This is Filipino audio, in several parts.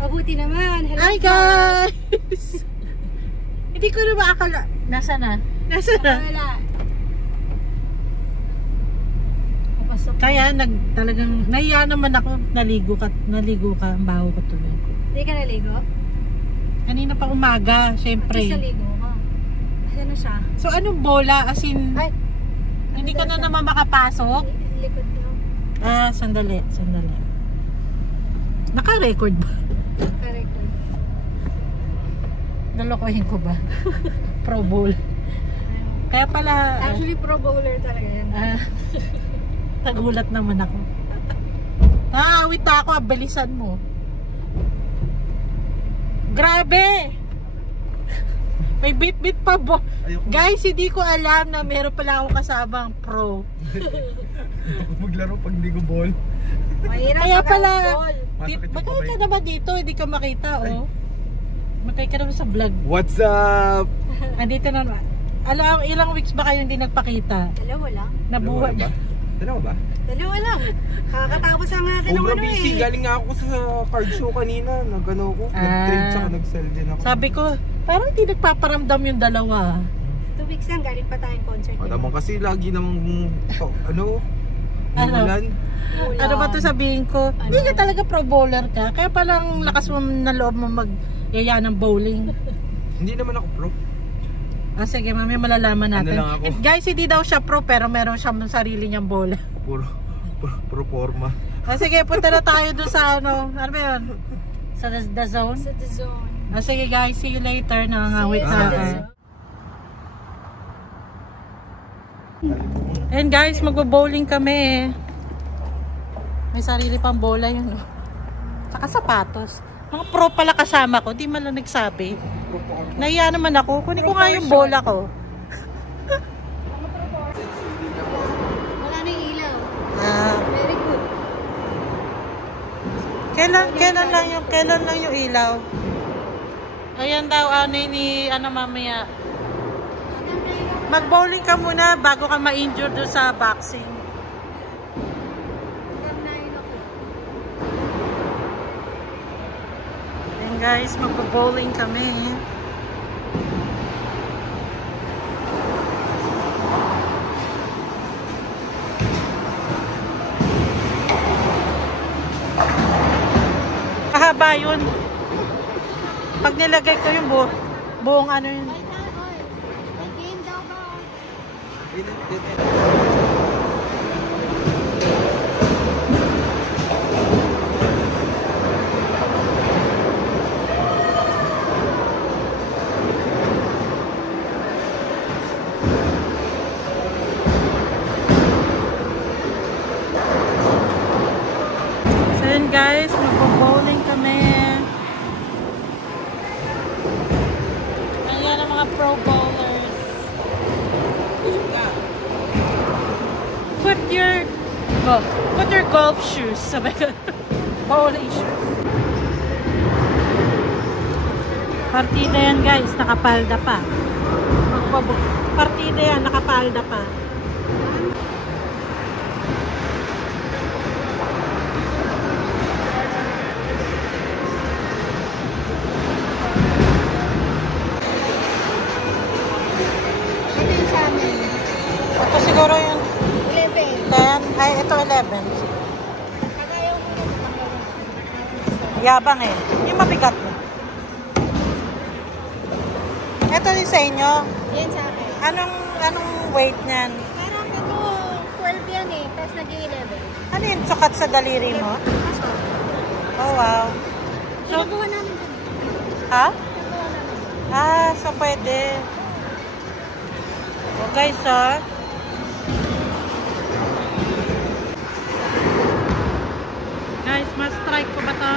Mabuti naman. Hello, hi guys! Hindi ko na maakala. Nasa na? Nasa na? Wala. Kaya talagang nahiya naman ako. Naligo ka. Ang baho ko tuloy. Hindi ka naligo? Kanina pa umaga, syempre. At naligo ka. Asan na siya? So anong bola? As in, Ay, hindi ka na naman makapasok? Likod ko. Sandali. Naka-record ba? Naka-record. Nalokohin ko ba? Pro bowl. Kaya pala... Actually, pro bowler talaga yan. Nagulat naman ako. Naawit ako, bilisan mo. Grabe! May bit-bit pa guys, hindi ko alam na meron pala ako kasamang pro. Maglaro pag hindi ko ball. Mahirap kaya pala, Makay ka naman dito, hindi ka makita, oh. Makay ka naman sa vlog. What's up? Andito na naman. Alam, ilang weeks ba kayo hindi nagpakita? Dalawa lang. Nabuhat. Dalawa ba? Dalawa lang. Kakatapos lang natin ng ano busy. Galing nga ako sa card show kanina. Nag-ano ako. Nag-trade tsaka nag-sell din ako. Sabi ko, parang hindi nagpaparamdam yung dalawa. 2 weeks lang. Galing pa tayong concert. Naman kasi lagi namang umulan. Ano ba ito sabihin ko? Hindi ka talaga pro bowler ka. Kaya palang lakas mo na loob mo mag-yaya ng bowling. Hindi naman ako pro. Sige, mamaya malalaman natin. Ano lang ako? Guys, hindi daw siya pro pero meron siyang sarili niyang bola. Pro forma. Sige, punta na tayo doon sa ano ba yun? Sa The Zone? Sa The Zone. Sige guys, see you later. Nangangawit na ako. And guys, magbo-bowling kami. May sarili pang bola yun. Saka sapatos. Mga pro pala kasama ko, di man lang nagsabi. Nahiya naman ako. Kunin ko nga yung bola ko. Wala na yung ilaw. Very good. Kailan lang yung ilaw? Ayan daw, mamaya. Mag-bowling ka muna bago ka ma-injure doon sa boxing. Ayan guys, mag-bowling kami. Kahaba yun. Pag nilagay ko yung buong ano yun. So yun guys, magpo-bowling kami. Ayan ang mga pro bowlers. Put your golf shoes. Sabi ko. Bowling shoes. Partida yan guys, nakapalda pa. Partida yan, nakapalda pa. Ito yung sa amin. Ito siguro yung 11. 10. Ay, ito 11. Kagayaw mo na. Yabang eh. Yung mabigat mo. Ito din sa inyo. Yan sa akin. Anong weight niyan? Parang ito 12 yan eh. Tapos naging 11. Ano yun? Sukat sa daliri mo? Kaso, Oh, wow. So, nagawa namin dyan. ha? Nagawa namin. So pwede. So guys, Guys, mas strike ko ba ito?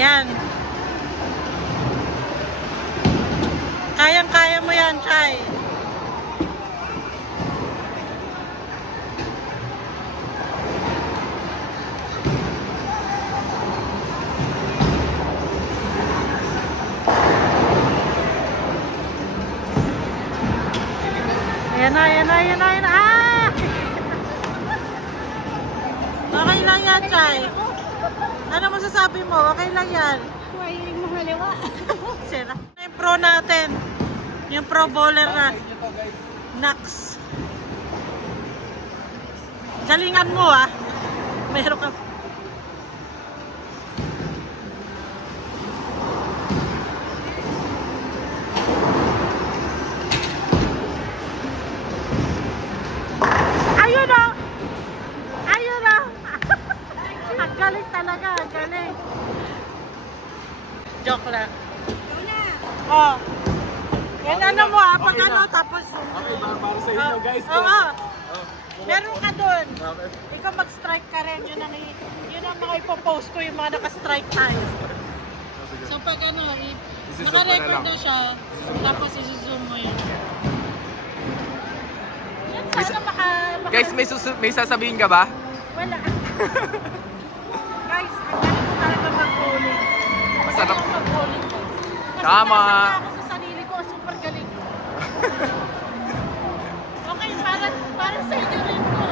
Ayan. Kayang-kaya mo yan, Chay. Ayan na, ayan na, ayan na, ayan na. Ah! Okay lang yan, Chay. Ano masasabi mo? Okay lang yan. Huwag yung mahaliwa. Sira. Yung pro natin. Yung pro bowler na. Nax. Galingan mo ah. Meron ka. Ayun o! Ayun o! Ang galing talaga. Ang galing. Joke lang. Oh. Yan ano mo ah, pag ano, tapos... Okay, para sa inyo guys. Oo. Meron ka dun. Okay. Ikaw mag-strike ka rin. Yun ang mga ipopost ko, yung mga naka-strike tayo. So pag ano, naka-record na siya, tapos isi-zoom mo yun. Yan, sana maka... Guys, may sasabihin ka ba? Wala. Guys, ang galing ko talaga mag-bowling. Masarap. Ang mag-bowling ko. Kasi Tama. nasakta ako sa sarili ko, super galing. Okay, para sa inyo rin po.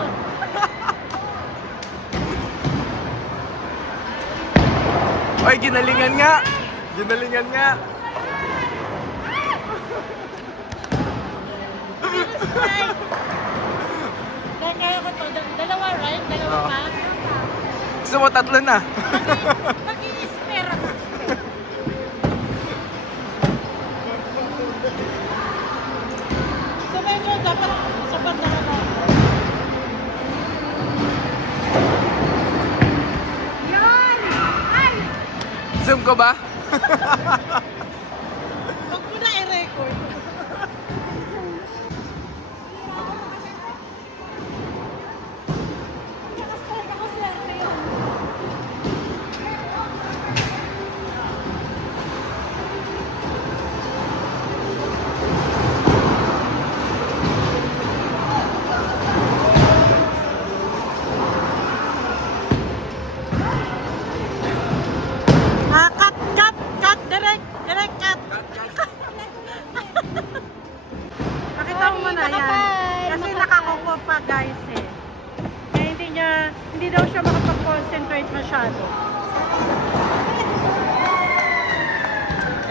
Oy, ginalingan nga. Ginalingan nga. Kaya ko to, dalawa right? Dalawa pa? Gusto mo tatlo na? Mag-i-spare ako. So medyo dapat sa banda na lang. Yan! Ay! Zoom ko ba? Huwag mo na i-record. Nakastart ako swerte yun. Cut, direct, cut. Pakita mo muna yan. Makapal, Kasi makapal. nakakuko pa guys eh. Kaya hindi daw siya makapag-concentrate masyado.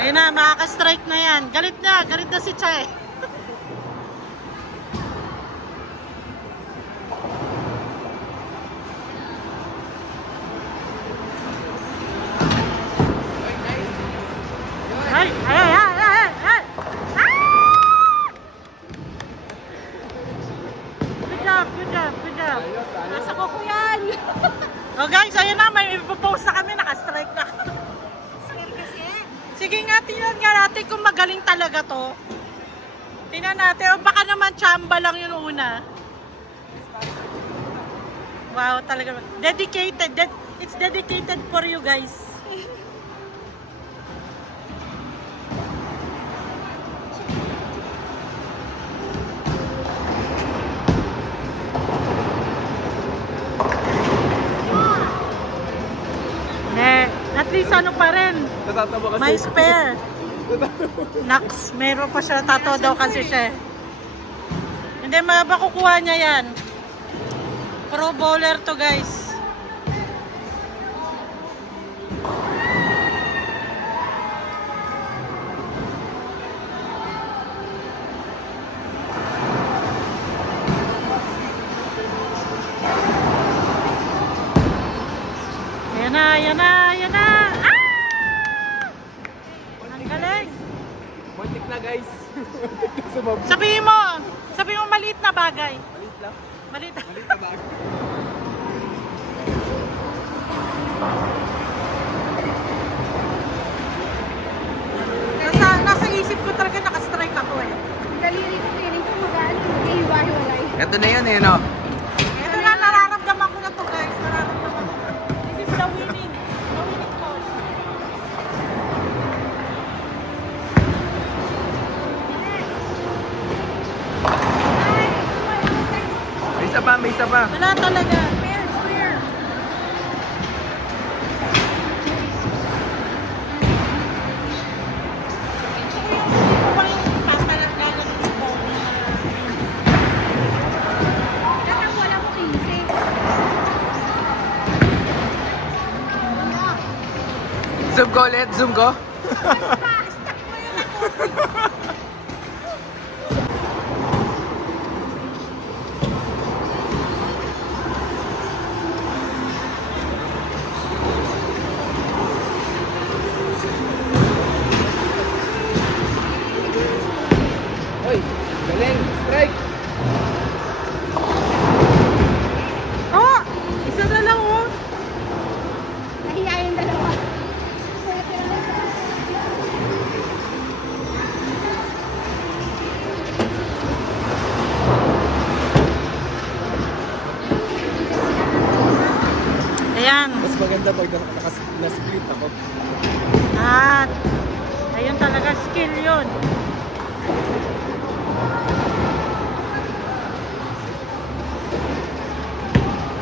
Ayun na, makaka-strike na yan. Galit na si Chay. Ay! Ah! Good job. Nasa ko yan. Oh guys, ayun na, may ipopost na kami, naka-strike na. Swear kasi. Sige nga, tingnan nga natin kung magaling talaga to. Tingnan natin, o baka naman chamba lang yun una. Wow, talaga. Dedicated. It's dedicated for you guys. At least ano pa rin, Natatawa kasi. may spare. Nax, meron pa siya, tato daw kasi siya. Hindi, makukuha niya yan. Pro bowler to guys. Yan na. Ah! Ang galing. Muntik na guys. Sabihin mo maliit na bagay. Maliit lang. Maliit. Maliit na bagay. Nasa isip ko talaga naka-strike ako eh. Daliri ko, feeling ko mag-ano, mag-ihiwa-hiwalay. Ito na yun eh, no? Ito na, nararamdaman ko na to guys. Nararamdaman ko. This is the winning. The winning cause. pa. Wala talaga. Zoom ko ulit, zoom ko. Hoy, galing, strike. Oh! Isa na lang oh! Nahiya yung dalawa. Ayan. Mas maganda pag na-split ako. At ayun talaga, skill yun.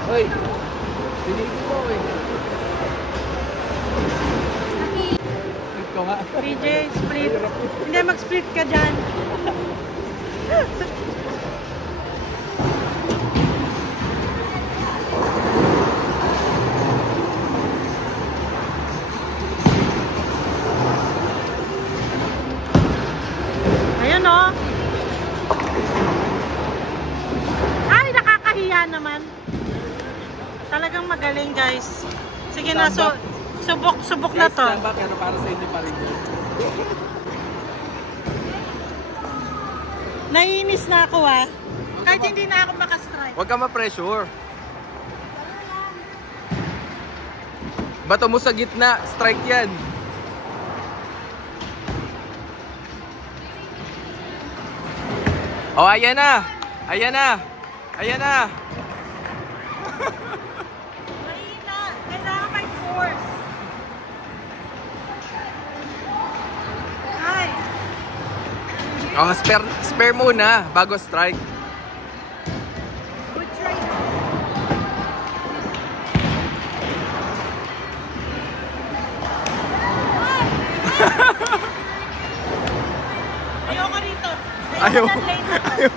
Hoy, pinili ko eh. Split ko nga. PJ, split. Hindi, mag-split ka dyan. Ayun oh. Ay, nakakahiya naman. Talagang magaling guys. Sige na, subok na to. Guys, pero para sa inyo pa rin yun. Naiinis na ako ah. Kahit hindi na ako makastrike. Huwag ka ma-pressure. Bato mo sa gitna, strike yan. Oh, ayan na! Ayan na! Ayan na! Mahina. Kailangan may force. Ay. Oh, spare muna bago strike. Good try. Ayoko rito. Ayaw. Ayaw.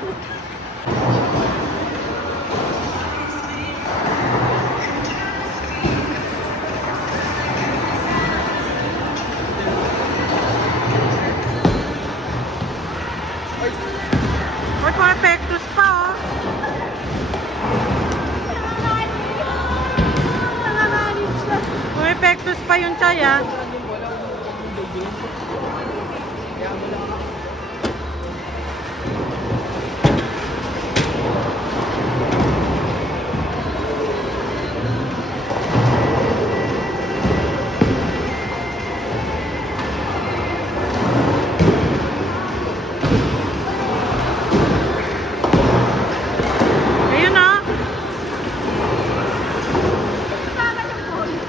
May mga pectus pa oh. May pectus pa yung chay ah. Ayun ah.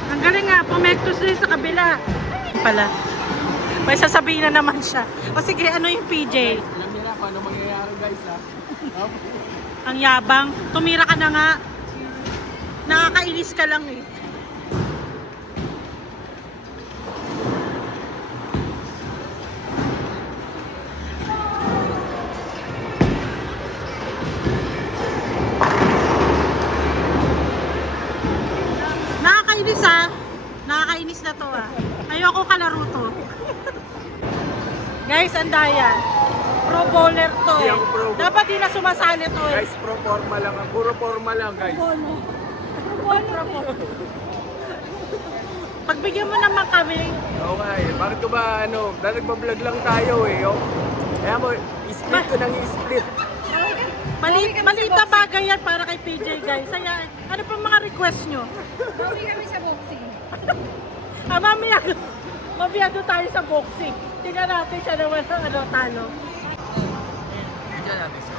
Ang galing nga, pumektos din sa kabila. Pala. May sasabihin na naman siya. O sige, ano yung PJ? Alam niyo na paano mangyayari guys ha. Ang yabang. Tumira ka na nga. Nakakainis ka lang eh. Nakakainis ah. Nakakainis na to ah. Ayoko kalaro to. Guys, andaya. Pro bowler to Hindi eh. ako pro. Dapat di na sumasali to eh. Guys, pro forma lang. Puro forma lang guys. Pagbigyan mo naman kami. Okay, bakit ko ba ano, dahil nagpa-vlog lang tayo eh. Oh. Kaya mo, i-split ko nang i-split. Maliit na bagay yan para kay PJ guys. Kaya, ano pa mga request nyo? Bawi kami sa boxing. Mamaya doon tayo sa boxing. Tingnan natin siya naman ano, talo. Diyan natin siya.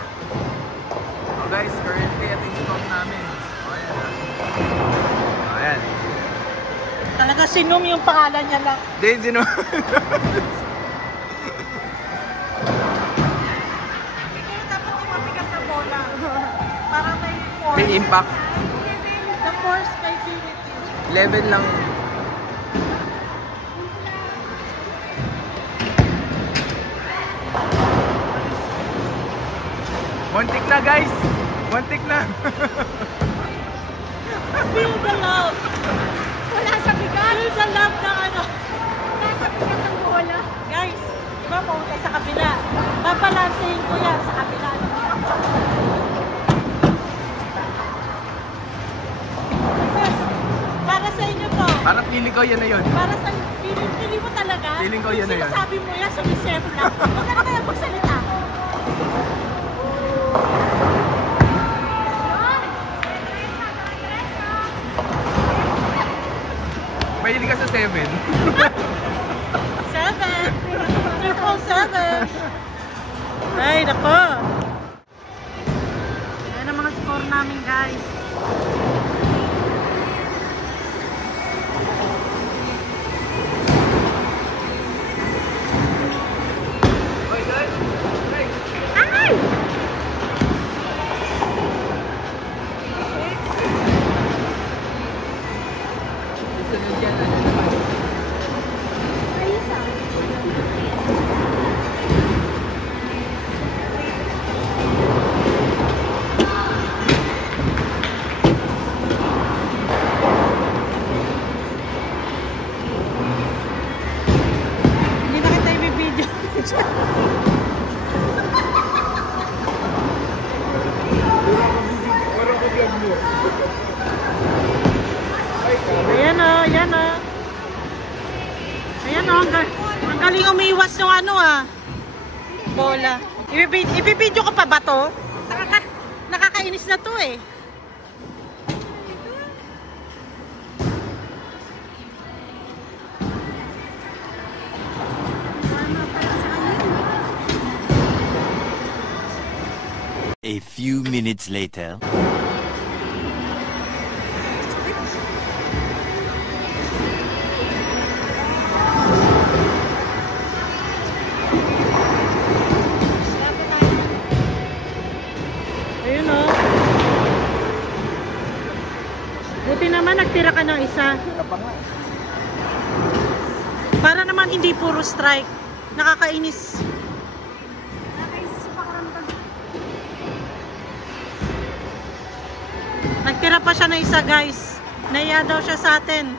Oh guys, currently ito yung spot namin. Oh, ayan na. Oh, ayan. Talaga sinum yung pangalan niya lang. Then, sino? Siguro dapat yung mabigat na bola. Para may force. May May impact. The force kay Philippines. 11 lang. Muntik na guys! Muntik na! Feel the love. Wala sa bigat. Feel the love ng ano. Wala sa bigat ng bola. Guys, diba pumunta sa kabila? Babalansehin ko yan sa kabila. Sis, para sa inyo to. Parang feeling ko yan na yun. Para sa pili mo talaga. Feeling ko yan na yan. Sinasabi mo yan sa reserve lang. Huwag ka na kaya magsalita. Mahilig ka sa 7. 7. 777. Ay, nako. Ayan ang mga score namin, guys. Ay! Sunod yan, ano naman? Ayos ah. Hindi na kita i-video. Ayan o, ayan o. Ayan o, ang galing umiwas yung ano bola. Ibibidyo ko pa ba to? Nakakainis na to eh. A few minutes later. Ayun o. Buti naman nagtira ka ng isa. Para naman hindi puro strike. Nakakainis. Nakakaisis sa pakaramdam. Nagtira pa siya ng isa, guys. Naiya daw siya sa atin.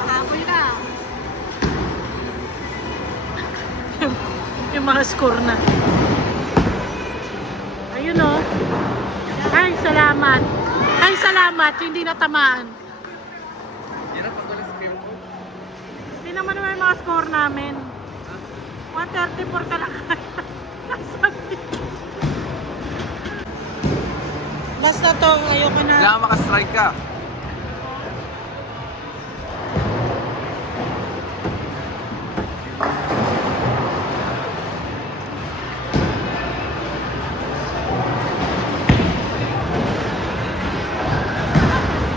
Mahabol ka. Yung mga score na. Ayun o. Ay, salamat. Ay, salamat. Hindi natamaan. Yan ang patuloy sa game ko. Hindi naman naman yung mga score namin. 134 talaga. Basta to, ayoko na. Kailangan makastrike ka.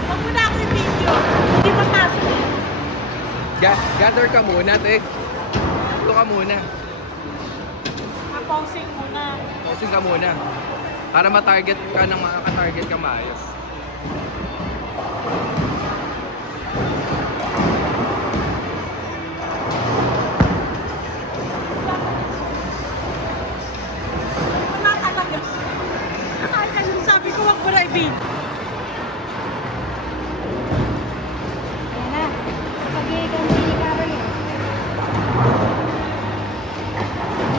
Huwag mo na ako i-video. Hindi mapasok eh. Gather ka muna, Tek. Ito ka muna. Pausing muna. Pausing ka muna. Para ma-target ka ng makaka-target ka maayos. Wala talaga. Sabi ko wag mo na i-video. Ayan na. Pag-iigang hindi ka rin eh.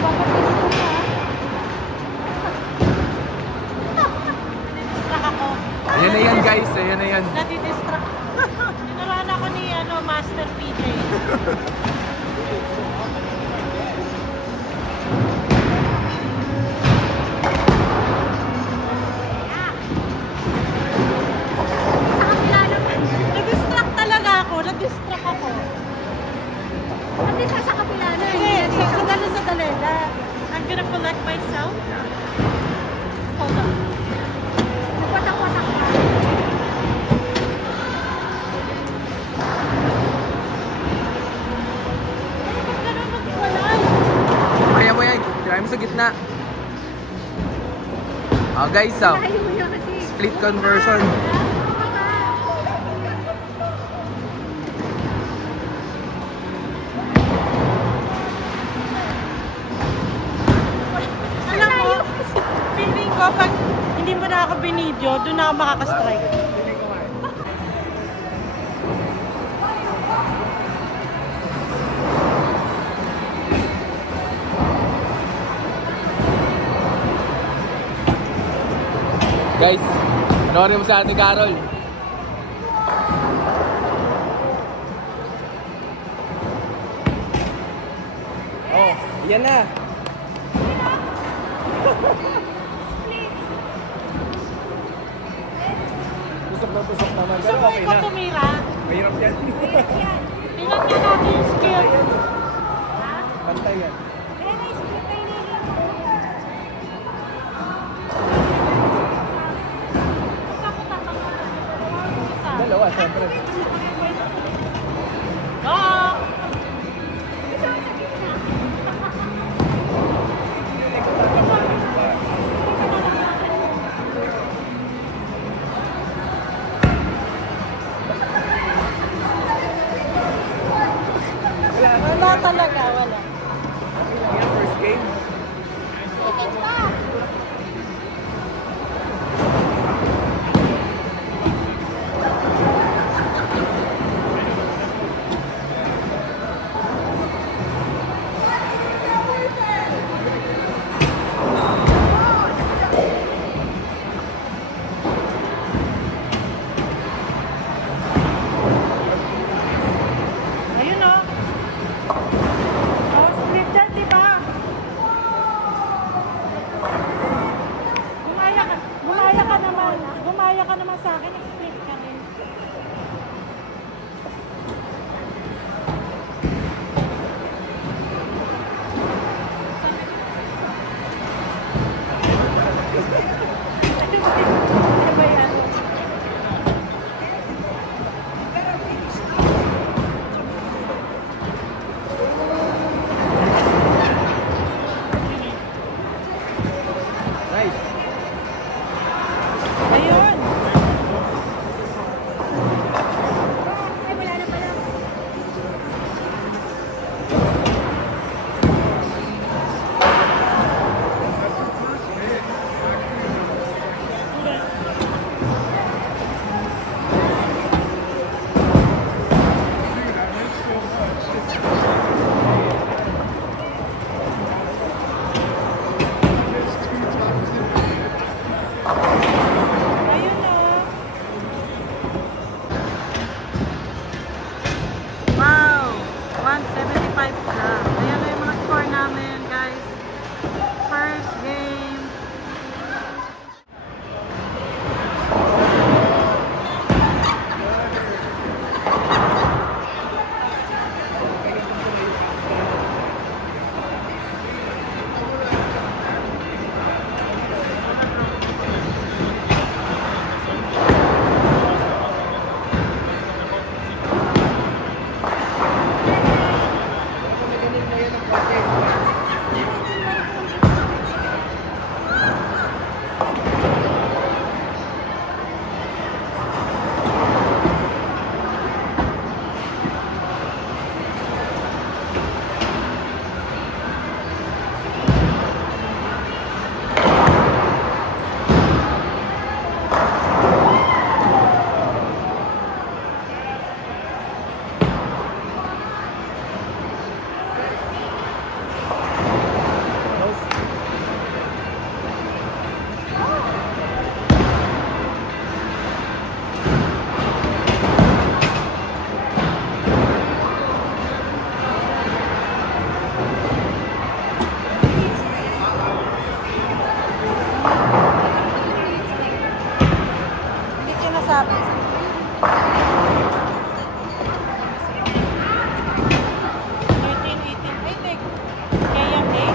Papapis ko na. Nadidistract ako. Ayan na yan guys, ayan na yan. Nadidistract. Tinuruan ako ni Master PJ. Sa kapila naman. Nadidistract talaga ako. Nadidistract ako. Pati sa kapila na. Hindi, sadali. I'm gonna collect myself. Hold on. Nagwatak-watak ka. Oh guys, split conversion. Alam mo, feeling ko pag hindi mo na ako binidyo, doon na ako makaka-strike. Guys, panoorin mo sa ating Carol. Oh, yan na. Pusok naman. Gusto mo ikaw tumira? Mahirap yan. Tingnan nga natin yung skill. Pantay yan. Dalawa, siyempre. Oo! Wala talaga, wala. Yan, first game. Ayun o. Oh, splitted, di ba? Gumaya ka naman sa akin, split ka rin. Ano ba yan? Nice. Ayun! Ayun o. Wow! 175 na. Ayan na yung mga score namin, guys. First game. Hindi sinasabi. 18. Ay, tek. Kaya, eh?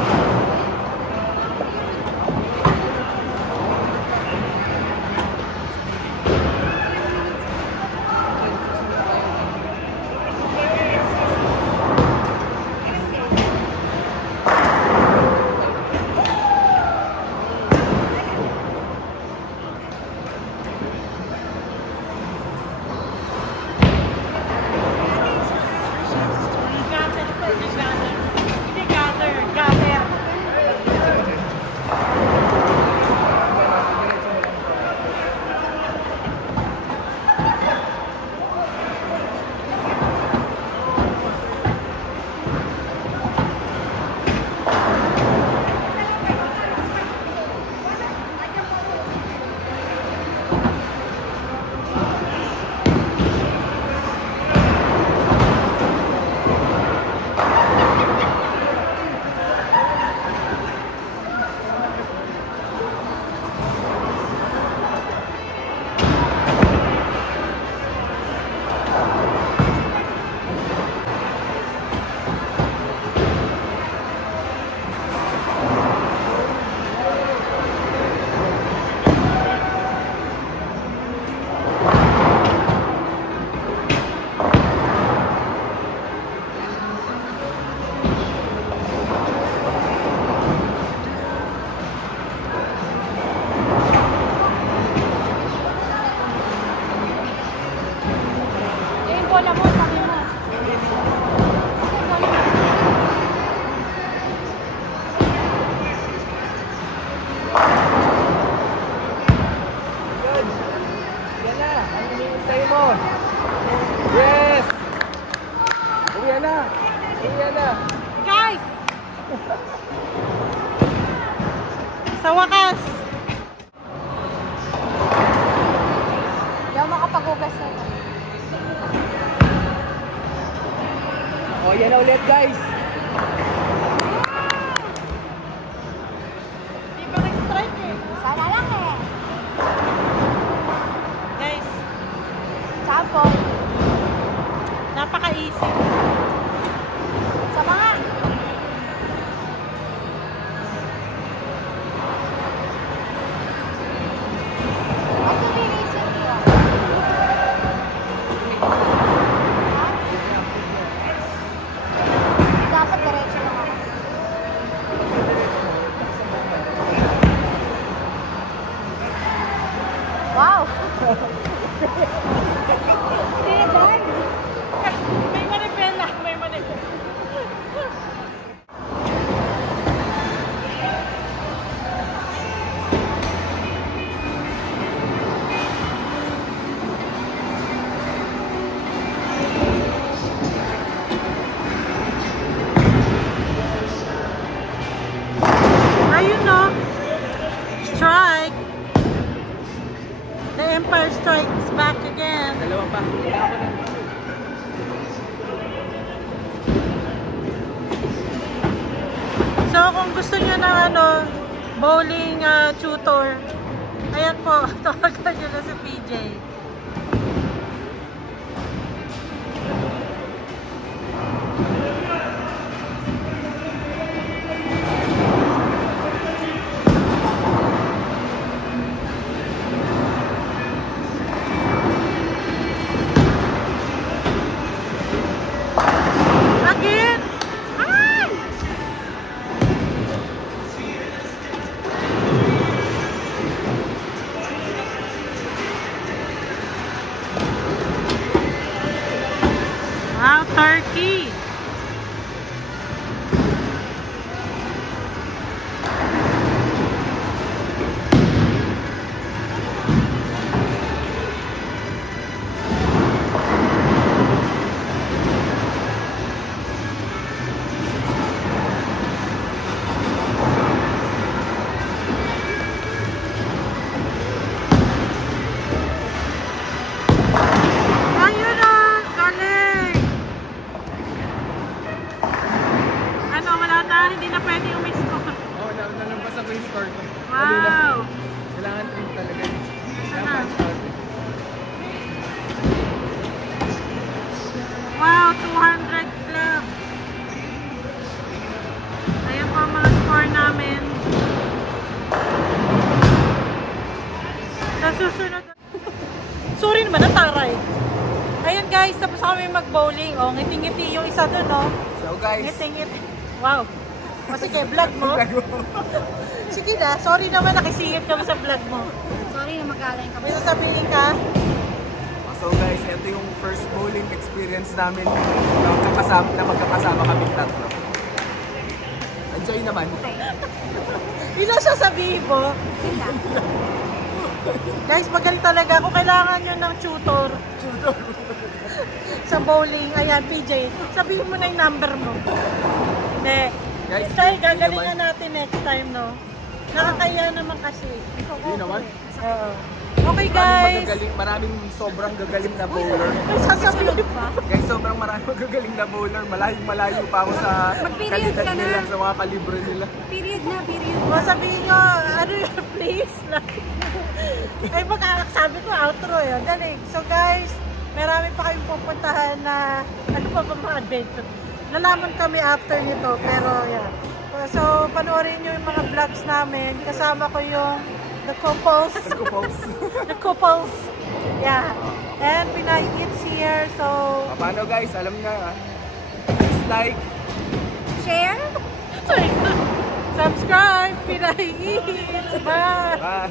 Yan na ulit guys. Di pa nag-strike eh. Sana lang eh. Guys, Sampo. napaka-easy. Sa mga. Ano nilisip niyo? Dapat diretso lang ako. Wow! Tinidad! May manipela, may manipela. Ayun no. Strike. The Empire Strikes Back again. Dalawa pa. So kung gusto niyo ng bowling tutor, ayan po, tawagan niyo na si PJ. Again! Ay! Wow, turkey! Ayun na! Galing! Ano, wala na? Hindi na pwede umiscore. Oo, nalampasan ko yung score ko. Wow! Kailangan trim talaga. Sana. Wow, 200 club. Ayan po ang mga score namin. Sa susunod. Sorry naman, nataray. Ayan guys, tapos kami mag-bowling. Oh, ngiti-ngiti yung isa dun, oh. So guys, Ngiti-ngiti. Wow. O sige, vlog mo. Sige na, sorry naman nakisingit kami sa vlog mo. Sorry na magaling ka. May sasabihin ka? so guys, ito yung first bowling experience namin na magkakasama kami tatlo. Enjoy naman. Hindi na sasabihin mo. Guys, magaling talaga. Kung kailangan nyo ng tutor sa bowling, ayan, PJ, sabihin mo na yung number mo. Hindi. Guys, Kaya hindi gagalingan naman. natin next time, no? Nakakaya naman kasi. Hindi naman. Oo. Okay, guys. Maraming sobrang gagaling na bowler. May sasabihin pa. Guys, sobrang maraming gagaling na bowler. Malayo pa ako sa Mag-period kalidad ka na. nila, sa mga kalibre nila. Period na, period. O sabihin nyo, ano yun, please lang. Ay, sabi ko, outro yun. Galing. So guys, marami pa kayong pupuntahan na, ano pa ba mga adventure. Nalaman kami after nito, pero yeah. So, panoorin nyo yung mga vlogs namin. Kasama ko yung the couples. The couples. Yeah. And Pinay Eats here, so... Paano guys, alam na, please like, Share? Sorry. Subscribe, Pinay Eats. Bye. bye.